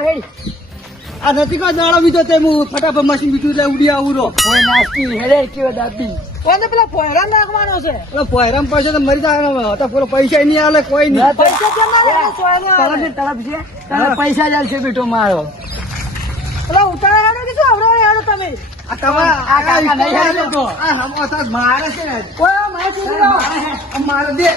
આ નથી કો દાડો બીજો તે હું ફટાફટ મશીન બીજું એટલે ઉડી આવું રો કોઈ નાસ્તી હેડે કેવો દાબી કોને પેલા પોયરામ નાખવાનો છે પેલા પોયરામ પાસે તો મરી જાય તો પેલો પૈસા નહીં આલે કોઈ નહીં પૈસા કેમ ના લે સોયનો તળપ છે તને પૈસા જ આલશે બેટો મારો પેલા ઉતારા હેડો કે શું આવડો હેડો તમે આ તમારા આ કાકા નહીં હેડો તો આ હમો સાથ મારે છે ને કોઈ મારે છે મારે દે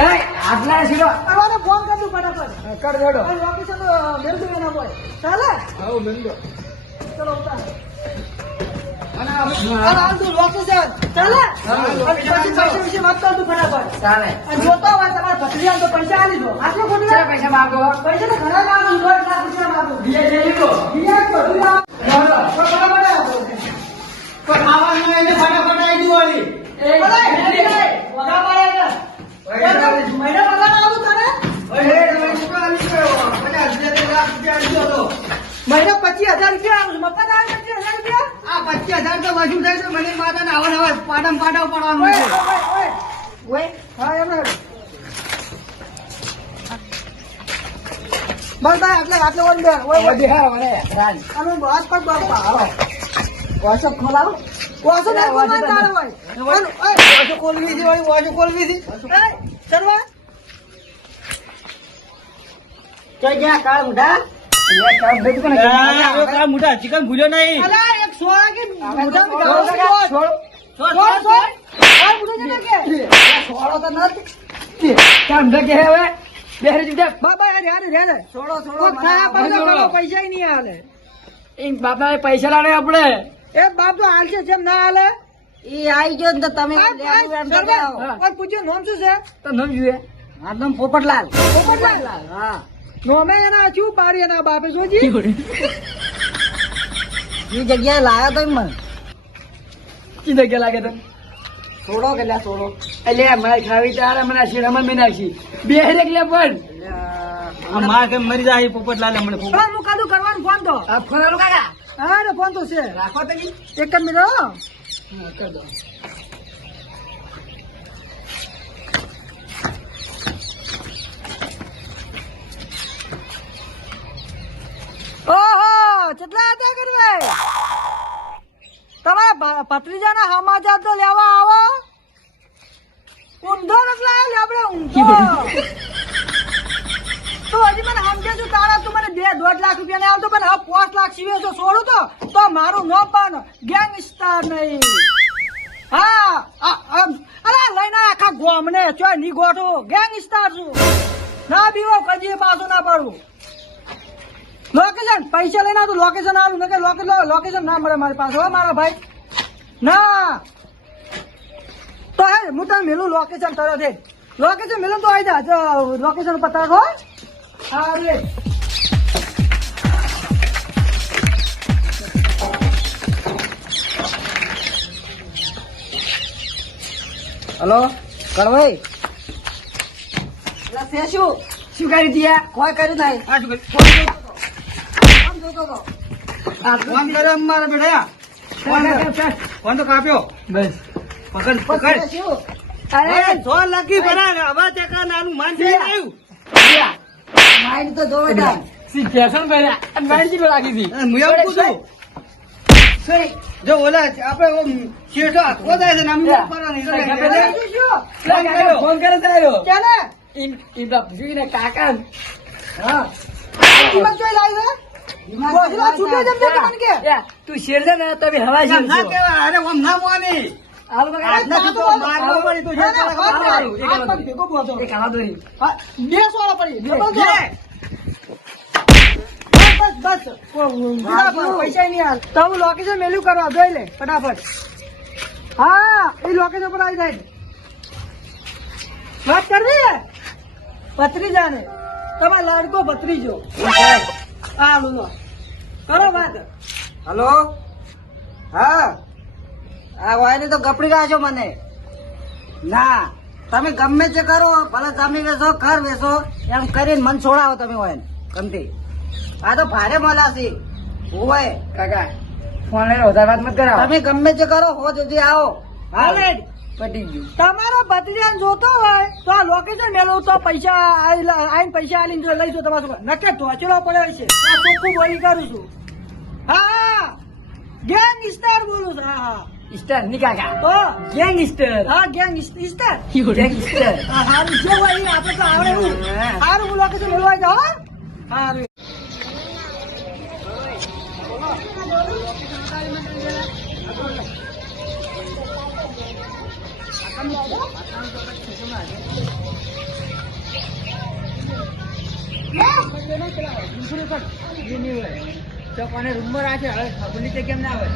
આટલા શીરો તમારે ફોન કરજો ફટાફટ કર દેડો લોકેશન મેળ દો એના બોય ચાલે હા મેળ દો ચલો ઉતાર અને આ દો લોકેશન ચાલે પછી પૈસા વિશે વાત કરજો ફટાફટ ચાલે અને જોતો હોય તમારે ભત્રીજા તો પૈસા આલી દો આટલો ખોટું છે પૈસા માંગો પૈસા તો ઘણા માંગો 1 લાખ રૂપિયા માંગો બીએ જઈ લીધો બીયા તો પણ ખાવાનું એને ફટાફટ આવી દો વાળી વગા પાડે મહિના પગાર આવું તને મહિના 25,000 રૂપિયા આવું મફત આવે 25,000 રૂપિયા આ 25,000 તો વસૂલ થાય તો મને માતા ને આવા પાડમ પડવાનું છે ઓય હા એમ બસ ભાઈ આટલે ઓન બે ઓય ઓય હા મને રાજ અને બસ પર બાપા આવો વોટ્સએપ ખોલાવો વોટ્સએપ ના ખોલાવ તારો હોય ઓય વોટ્સએપ ખોલવી છે ઓય વોટ્સએપ ખોલવી છે એ ચલવા કે ગયા કાળ મુઢા કાળ મુઢા ચિકન ભૂલ્યો નહીં અલા એક સોળા કે મુઢા છોડ છોડ છોડ કાળ મુઢા જને કે સોળો તો નથી કામ કે હવે બેહરી દીધા બાબા યાર રે છોડો છોડો ખાયા પૈસા નહીં આલે એ બાપા પૈસા લાડે આપણે એ બાપ તો હાલશે જેમ ના હાલે ઈ આઈ ગયો ને તો તમે પૂછ્યું નામ શું છે તો નામ જોઈએ મારું નામ પોપટલાલ. પોપટલાલ હા નોમે એના શું પાડી એના બાપે જોજી ઈ જગ્યાએ લાયો તો મને કી જગ્યા લાગે તને છોડો કે લ્યા છોડો એટલે મને ખાવી તારે મને શેરામાં મેં નાખી બે એટલે પણ માર કે મરી જાય પોપટલાલ હમણે ફોન મુકાદું કરવાનું ફોન તો આ ફોન કાકા હા રે ફોન તો છે રાખો તો કી એક જ મિનિટ હો કર દો ઓહો કેટલા હતા કરવે તમારા ભત્રીજાના સમાચાર તો લેવા આવો ઊંધો રખલાયો લેબડે ઊંધો તો હજી મને સમજે છું તારા તું મને 2.5 લાખ રૂપિયા ને આવતો પણ હવે 5 લાખ સીવે છો છોડું તો મારું ન પણ ગેંગસ્ટર નહીં હા અરે લઈને આખા ગોમને ચોય ની ગોઠો ગેંગસ્ટર છું ના બીવો કજી પાછું ના પડવું લોકેશન પૈસા લઈને આવતું લોકેશન આવું મેં કે લોકેશન ના મળે મારી પાસે હો મારા ભાઈ ના તો હે હું તને મેલું લોકેશન તરત જ લોકેશન મેલું તો આવી જા લોકેશન ઉપર તરત હો હા રે હલો કડવાઈ છે શું કરી દિયા કોઈ કર્યું નહીં આ શું ફોન કર્યો મારા બેટા ફોન તો કાપ્યો બસ પકડ પકડ શું અરે 100 લાખી ભરા હવે ટકા નાનું માન થઈ આવ્યું માઇન્ડ તો જોવે તાર સી ફેશન પહેર્યા અને મારી જેટલો લાગી હતી હું એમ પૂછું જો ઓલા આપડે શેઠો આખો જાય છે ને આમ કરવાની ફોન કરે તારો ક્યારે ઈ પૂછ્યું કાકા હા કિંમત જોઈ લાવી છે બોસલા છૂટે જેમ તે મને કે તું શેર છે ને તો બી હવા જેવું ના કેવા અરે ઓમ ના મોની હાલ બગા આજના તો મારવો પડી તો શેઠ મારવાનું ભેગો બોતો એક આવા દોરી બે સોળા પડી બે બસ પૈસા નહીં હાલ તો હું લોકેશન મેલ્યું કરવા જોઈ લે ફટાફટ હા એ લોકેશન પર આવી જાય વાત કરવી ભત્રીજાને તમારો લાડકો ભત્રીજો હા બોલો કરો વાત હલો હા આ વાયને તો ગપડી રહ્યા છો મને ના તમે ગમે તે કરો ભલે જમીન વેચો ઘર વેચો એમ કરીને મન છોડાવો તમે હોય ગમતી આ તો ભારે મોલાસી હોય કાકા ફોન લઈને વધારે વાત મત કરાવો તમે ગમે તે કરો હો જલ્દી આવો હાલે પટી ગયું. તમારા ભત્રીજાને જોતો હોય તો આ લોકેશન મેળવો તો પૈસા આઈને પૈસા આલીને જો લઈ જો તમારા છોકરા નકે ધોચેલો પડ્યો છે આ ચોખ્ખું બોલી કરું છું હા ગેંગસ્ટર બોલું છું હા સ્ટાર ની કાકા તો ગેંગસ્ટર. હા ગેંગસ્ટર ગેંગસ્ટર. હા હારું જે હોય એ આપણે તો આવડે એવું હારું હું લોકેશન મેળવા જાઓ હારું તો કોને રૂમમાં રાખે હવે ખબર નીચે કેમ ના આવે?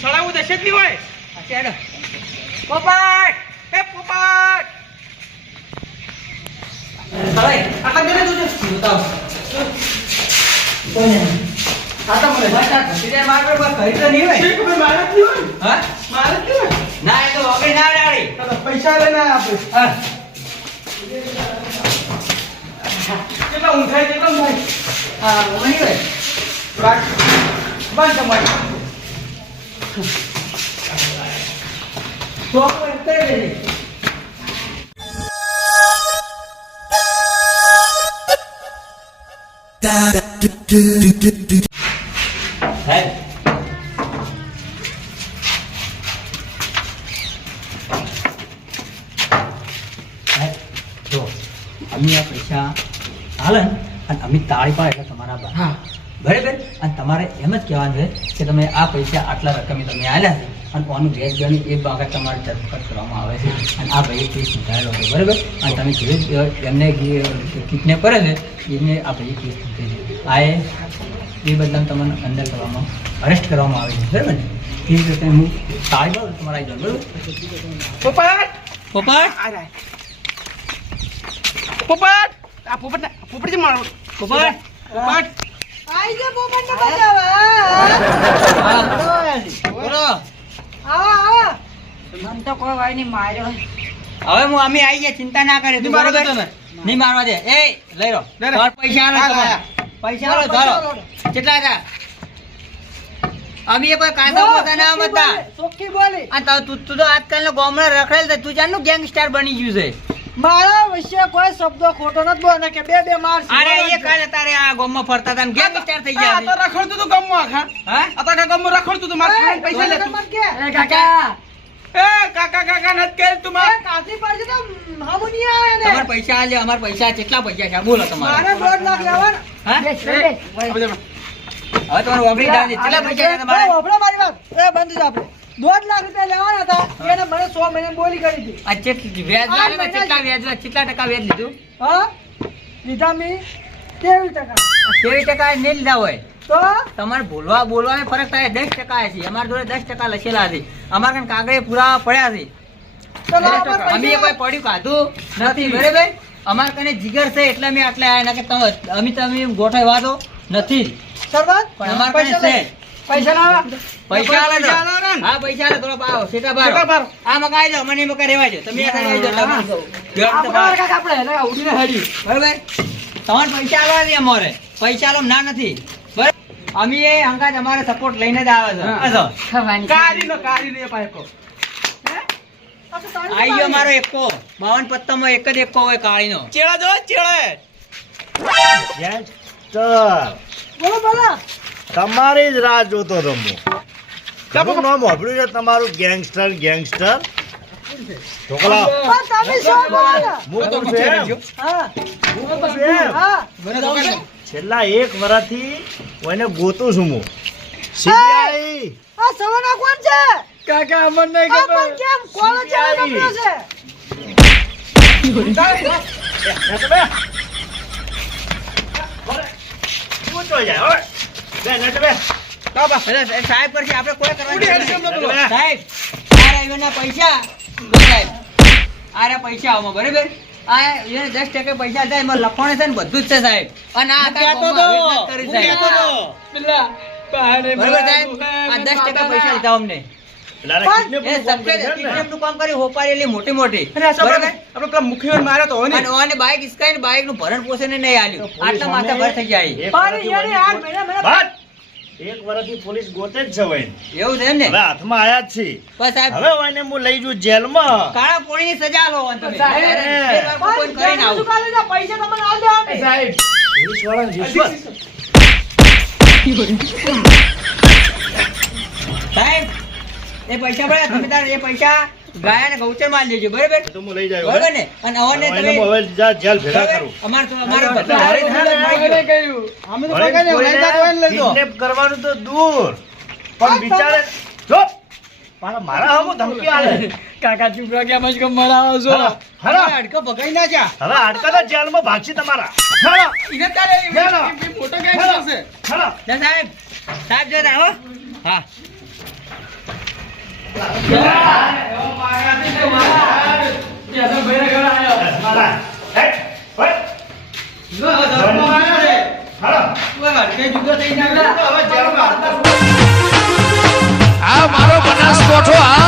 સળાવું દશે જ નહીં હોય. પોપટ એ પોપટ આટલા બેને જોજો બતાવ આટા મને બાટા ખસીને મારવે પર કહી તો નહીં હોય ઠીક મે મારે જ નહીં હોય હા મારે જ નહીં હોય ના એ તો વગર ના ડાળી તો પૈસા લેને આપે હા કેટલા ઊંઘાય કેટલા ઊંઘાય હા નહીં હોય બંધ તમારી તો તે લે જો અમે આ પૈસા હાલે ને અને અમે તાળી પાડે એટલે તમારા બા હા બરાબર અને તમારે એમ જ કહેવાનું છે કે તમે આ પૈસા આટલા રકમે તમે આલ્યા છે અને કોનું ગેસ ગણી એ બાબત તમારે ધરપકડ કરવામાં આવે છે અને આ ભાઈ કેસ નોંધાયેલો છે બરાબર અને તમે જેવી એમને કિડનેપ કરે છે એને આ ભાઈ કેસ નોંધે છે આ એ બદલામાં તમને અંદર કરવામાં અરેસ્ટ કરવામાં આવે છે બરાબર ને એ રીતે હું તાળી પાડું તમારા આવી જાઉં બરાબર પોપટ પોપટ આ રાય પોપટ આ પોપટ જે મારો પોપટ પોપટ આઈ જે પોપટ ને બચાવે બોલો આવા મન તો કોઈ વાય નહીં માર્યો હવે હું અમે આવી ગયા ચિંતા ના કરે તું નહીં મારવા બરાબર દે તને. નહીં મારવા દે એ લઈ લો લે લે. તમારા પૈસા આલો હા, તમારા. હા. પૈસા આલો ધારો કેટલા હતા અમે એ કોઈ કાંદા પોતા ના હતા ચોખ્ખી બોલી અને તું તો આજકાલનો ગામડો રખડેલ છે તું જાણનું ગેંગસ્ટર બની ગયું છે મારા વિશે કોઈ શબ્દો ખોટો નથી બોલે કે બે માર અરે એ કાલે તારે આ ગામમાં ફરતા હતા ગેંગસ્ટર થઈ આ ગયા તો રખડતું તું ગમમાં આખા હા આ તો ગમમાં રખડતું તું મારા ખાઈને પૈસા લેતું એ કાકા એ કાકા નત કે તું માર કાચી પડશે તો હામુ નહીં આવે ને તમારા પૈસા આલે અમારા પૈસા કેટલા પૈસા છે બોલો તમારે મારે 2 લાખ લેવાના હા હવે તમારું ઓગળી ડાલે કેટલા પૈસા છે તમારે આપણે મારી વાત એ બંધ જ આપણે 2 લાખ રૂપિયા લેવાના હતા એને મને 100 મહિને બોલી કરી હતી આ વ્યાજ લાગે ને કેટલા વ્યાજ કેટલા ટકા વ્યાજ લીધું હા લીધા મી 23%. 23% નહીં લીધા હોય તો તમારે બોલવામાં ફરક થાય 10% છે અમારા જોડે 10% લખેલા છે અમારા કાન કાગળે પુરાવા પડ્યા છે તો લાવો પર અમે પૈસા. કોઈ પડ્યું કાઢું નથી બરાબર અમારે કને જીગર છે એટલે અમે આટલા આયા ના કે તમે ગોઠવવા દો નથી સરબત પણ અમારે કને છે પૈસા લાવા પૈસા આલે પૈસા આલો ને. હા પૈસા આલે થોડો પાવો સેટા સેટા બારો બારો. આ મકાઈ દો મને મકા રહેવા દો તમે આ આવી જાઓ આપણે કાકા આપણે એટલે ઉડીને હેડી બરાબર તમારે પૈસા આલવા દે અમારે પૈસા આલો ના નથી બરાબર અમે એ અંગાજ અમારે સપોર્ટ લઈને જ આવે છે હા. અસો કારીનો એ પાયકો આઈ ગયો મારો એકો 52 પત્તામાં એક જ એકો હોય કાળીનો ચેડા જો ચેડે ગેંગસ્ટર બોલો બોલો તમારી જ રાહ જોતો હતો હું ચાપો. ઘણું નામ વાપર્યું છે તમારું ગેંગસ્ટર ઢોકળા પણ તમે શું બોલો હું કહું છું એમ. હા હું કહું છું એમ. હા છેલ્લા 1 વર્ષથી કોઈને ગોતું છું હું સીબીઆઈ આ સવાના કોણ છે કાકા અમને નહીં આ પણ ખબર કેમ કોલેજ ચાલુ કર્યો છે શું જોઈ જાય ઓય બે નેટ બે સાહેબ પરથી આપણે કોઈ કરવા ઉડી નથી. હેડશે હમણાં પેલો. સાહેબ આ રેલવેના પૈસા લો સાહેબ આ રે પૈસા આમાં બરાબર આ એને 10% પૈસા થાય એમાં લખવાનું છે ને બધું જ છે સાહેબ અને આ કાંઈ ગામમાં આવી રીતના કરી સાહેબ. પેલા બહાને બરાબર સાહેબ આ 10% પૈસા લીધા અમને એટલે એ સબકે કામ કરી હોપારેલી મોટી મોટી અરે આ બરાબર આપણે પેલા મુખ્ય માર્યો તો અને ઓને બાઈક ઇસ્કાઈને બાઈક નું ભરણ પોષણ નહીં આલ્યું આટલા માથા ભર થઈ જાય પણ યાર 8 મહિના બસ એક વર્ષથી પોલીસ ગોતે જ છે વૈન એવું છે ને હવે હાથમાં આયા જ છે બસ સાહેબ હવે વૈને હું લઈ જઉં જેલમાં કાળા પોણીની સજા લો અને તમે સાહેબ, ફેર કોઈ કરીને આવું પૈસા તમને આલ દો અમે સાહેબ પોલીસ વાળાને રિશ્વત સાહેબ એ પૈસા ભર્યા તમે તાર એ પૈસા ગાય અને ગૌચર માં લેજો બરાબર તો હું લઈ જાયો બરાબર ને અને અવને હવે તમે એને હવે જા જેલ ભેગા કરું અમાર તો અમારે અમે તો હવે કોઈને kidnap કરવાનું તો દૂર પણ બિચારે જો મારા હમુ ધમકી આલે કાકા ચૂપ રાખ્યા મજ ગમ મરાવો છો હરા, હરા. અડકો ભગાઈ ના જા હવે હાડકા તો જેલમાં ભાગશે તમારા હરા, ઇને તારે હેલો. મોટો ગેંગસ્ટર છે હરા. જા સાહેબ સાહેબ જોતા હો હા મારા. હે, હોય. હરા. હવે જેલમાં આ મારો બનાસકોઠો આ